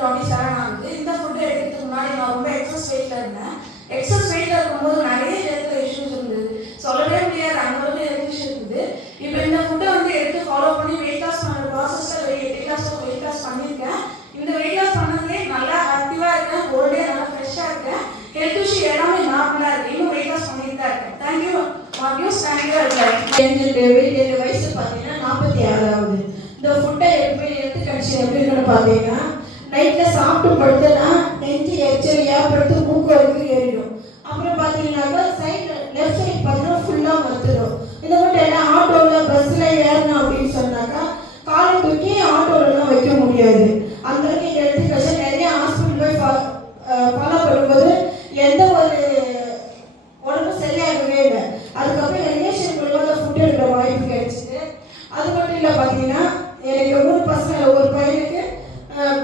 27 ஆகுது. இந்த ஃபுட்டு எடுக்கிறதுக்கு முன்னாடி நான் ரொம்ப எக்ஸஸ் வெயிட்டில் இருந்தேன். எக்ஸஸ் வெயிட்டில் இருக்கும்போது நிறைய ஹெல்த் இஷ்யூஸ் இருந்தது, சொல்லவே முடியாது அந்த அளவுக்கு ஹெல்த் இஷ்யூ இருந்தது. இப்போ இந்த ஃபுட்டை வந்து எடுத்து ஃபாலோ பண்ணி வெயிட் லாஸ் பண்ணுற ப்ராசஸில் வெயிட் லாஸ் பண்ணியிருக்கேன். இந்த வெயிட் லாஸ் பண்ணதுலேயே நல்லா ஆக்டிவாக இருக்கேன், ஹோல்டே நல்லா ஃப்ரெஷ்ஷாக இருக்கேன், ஹெல்த் இஷ்யூ எல்லாமே நார்மலாக இருக்குது. இன்னும் வெயிட் லாஸ் பண்ணிட்டு தான் இருக்கேன். Thank you Marquez, thank you. என் வயசு பார்த்தீங்கன்னா 46 ஆகுது. இந்த ஃபுட்டை எடுத்து கடிச்சு எப்படி இருக்குன்னு பார்த்தீங்கன்னா, நைட்டில் சாப்பிட்டு படுத்துனா நெஞ்சு எரிச்சல் ஏற்படுத்து, மூக்கு வரைக்கும் ஏறிடும். அப்புறம் பார்த்தீங்கன்னாக்கா சைடில் லெஃப்ட் சைட் பார்த்தீங்கன்னா ஃபுல்லாக மறுத்துடும். இந்த மட்டும் எல்லாம் ஆட்டோவில் பஸ்ஸில் ஏறணும் அப்படின்னு சொன்னாக்கா காலை தூக்கி ஆட்டோவில்லாம் வைக்க முடியாது. அந்த அளவுக்கு இந்த இடத்துக்கு கஷ்டம். நிறைய ஹாஸ்பிட்டல் போய் ஃபாலோ பண்ணும்போது எந்த ஒரு உடம்பும் சரியாகவே இல்லை. அதுக்கப்புறம் ரிலேஷன் மூலமாக ஃபுட் எடுக்கிற வாய்ப்பு கிடைச்சிது. அது மட்டும் இல்லை பார்த்தீங்கன்னா, எனக்கு 3 பசங்க, ஒரு பையனுக்கு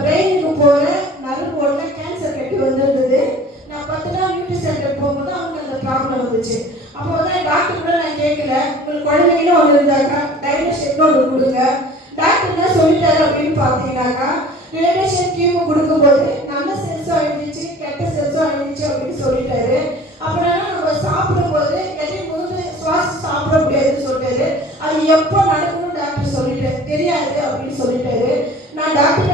பிரெயினுக்கு போகிற நரம்பு ஓட்டில் கேன்சர் கட்டி வந்துருந்தது. நான் 10 நாள் நியூட்ரி சென்டர் போகும்போது அவங்க அந்த ப்ராப்ளம் வந்துச்சு. அப்போ வந்து டாக்டர் கூட நான் கேட்கல, உங்களுக்கு குழந்தைங்களும் ஒன்று இருந்தாக்கா டைஜஷன் ஒன்று கொடுங்க. டாக்டர் என்ன சொல்லிட்டாரு அப்படின்னு பார்த்தீங்கன்னாக்கா, ரிலேஷன் கீமோ கொடுக்கும்போது நல்ல செல்ஸும் அழிஞ்சிச்சு, கெட்ட செல்ஸும் அழிஞ்சிச்சு அப்படின்னு சொல்லிட்டாரு. அப்புறம் நம்ம சாப்பிடும்போது எதையும் போது சுவாசி சாப்பிட முடியாதுன்னு சொல்லிட்டாரு. அது எப்போ நடக்கணும்னு டாக்டர் சொல்லிட்டாரு, தெரியாது அப்படின்னு சொல்லிட்டாரு. நான் டாக்டர்